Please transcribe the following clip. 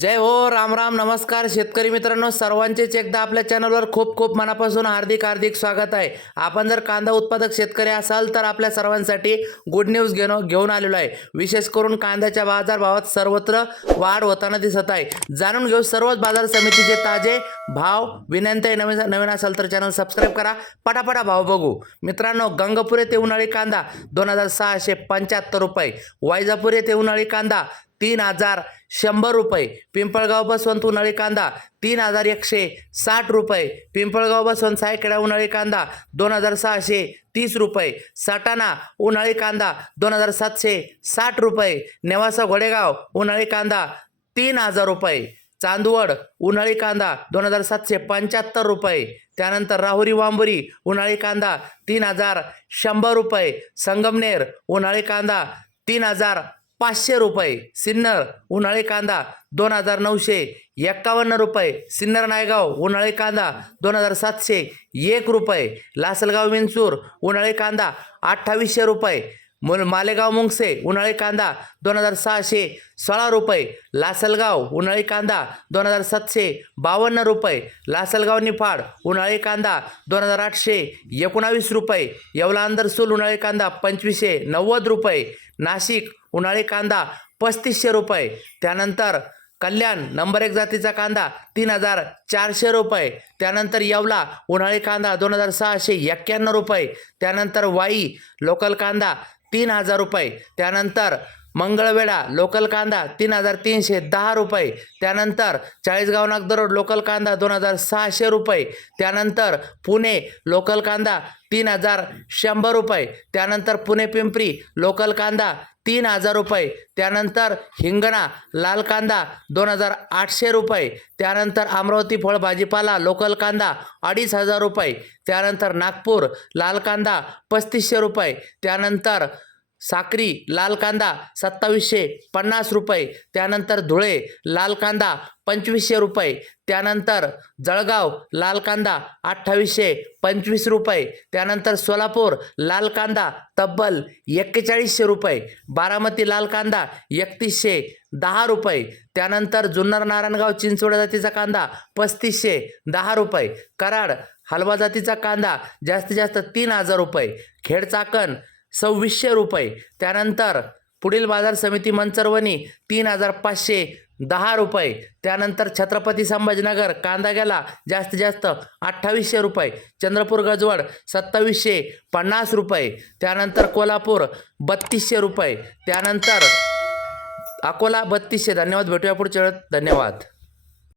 जय हो राम राम नमस्कार शेतकरी मित्रांनो. सर्वांचेच एकदा आपल्या चॅनलवर खूप खूप मनापासून हार्दिक हार्दिक स्वागत आहे. आपण जर कांदा उत्पादक शेतकरी असाल तर आपल्या सर्वांसाठी गुड न्यूज घेणं घेऊन आलेलो आहे. विशेष करून कांद्याच्या बाजारभावात सर्वत्र वाढ होताना दिसत आहे. जाणून घेऊ सर्वच बाजार समितीचे ताजे भाव विनंती आहे. नवीन नवीन असाल तर चॅनल सबस्क्राईब करा. पटापटा भाव बघू. मित्रांनो गंगापूर येथे उन्हाळी कांदा दोन हजार सहाशे पंच्याहत्तर रुपये वायजापूर येथे उन्हाळी कांदा तीन हजार शंभर रुपये. पिंपळगाव बसवंत उन्हाळी कांदा तीन हजार एकशे साठ रुपये. पिंपळगाव बसवंत सायखेडा उन्हाळी कांदा दोन हजार सहाशे तीस रुपये. सटाणा उन्हाळी कांदा दोन हजार सातशे साठ रुपये. नेवासा घोडेगाव उन्हाळी कांदा तीन हजार रुपये. चांदवड उन्हाळी कांदा दोन हजार सातशे पंच्याहत्तर रुपये. त्यानंतर राहुरी वांबुरी उन्हाळी कांदा तीन हजार शंभर रुपये. संगमनेर उन्हाळी कांदा तीन हजार पाचशे रुपये. सिन्नर उन्हाळी कांदा दोन हजार नऊशे. एक्कावन्न रुपये. सिन्नर नायगाव उन्हाळी कांदा दोन हजार सातशे. एक रुपये. लासलगाव विंचूर उन्हाळी कांदा अठ्ठावीसशे रुपये. मुल मालेगाव मुंगसे उन्हाळी कांदा दोन हजार सहाशे. सोळा रुपये. लासलगाव उन्हाळी कांदा दोन हजार सातशे. बावन्न रुपये. लासलगाव निफाड उन्हाळी कांदा दोन हजार आठशे. एकोणावीस रुपये. येवला अंदरसूल उन्हाळी कांदा पंचवीसशे नव्वद रुपये. नाशिक उन्हाळी कांदा पस्तीसशे रुपये. त्यानंतर कल्याण नंबर एक जातीचा कांदा तीन हजार चारशे रुपये. त्यानंतर येवला उन्हाळी कांदा दोन हजार सहाशे एक्क्याण्णव रुपये. त्यानंतर वाई लोकल कांदा तीन हजार रुपये. त्यानंतर मंगळवेढा लोकल कांदा तीन हजार तीनशे दहा रुपये. त्यानंतर चाळीसगाव नागदरोड लोकल कांदा दोन हजार सहाशे रुपये. त्यानंतर पुणे लोकल कांदा तीन हजार शंभर रुपये. त्यानंतर पुणे पिंपरी लोकल कांदा तीन हजार रुपये. त्यानंतर हिंगणा लाल कांदा दोन हजार आठशे रुपये. त्यानंतर अमरावती फळ भाजीपाला लोकल कांदा अडीच हजार रुपये. त्यानंतर नागपूर लाल कांदा पस्तीसशे रुपये. त्यानंतर साक्री लाल कांदा सत्तावीसशे पन्नास रुपये. त्यानंतर धुळे लाल कांदा पंचवीसशे रुपये. त्यानंतर जळगाव लाल कांदा अठ्ठावीसशे पंचवीस रुपये. त्यानंतर सोलापूर लाल कांदा तब्बल एक्केचाळीसशे रुपये. बारामती लाल कांदा एकतीसशे दहा रुपये. त्यानंतर जुन्नर नारायणगाव चिंचवड जातीचा कांदा पस्तीसशे दहा रुपये. कराड हलवा जातीचा कांदा जास्तीत जास्त तीन हजार रुपये. खेडचाकण सव्वीसशे रुपये. त्यानंतर पुढील बाजार समिती मंचरवणी तीन हजार पाचशे दहा रुपये. त्यानंतर छत्रपती संभाजीनगर कांदा गेला जास्तीत जास्त अठ्ठावीसशे रुपये. चंद्रपूर गजवड सत्तावीसशे पन्नास रुपये. त्यानंतर कोल्हापूर बत्तीसशे रुपये. त्यानंतर अकोला बत्तीसशे. धन्यवाद. भेटूया पुढच्या वेळेत. धन्यवाद.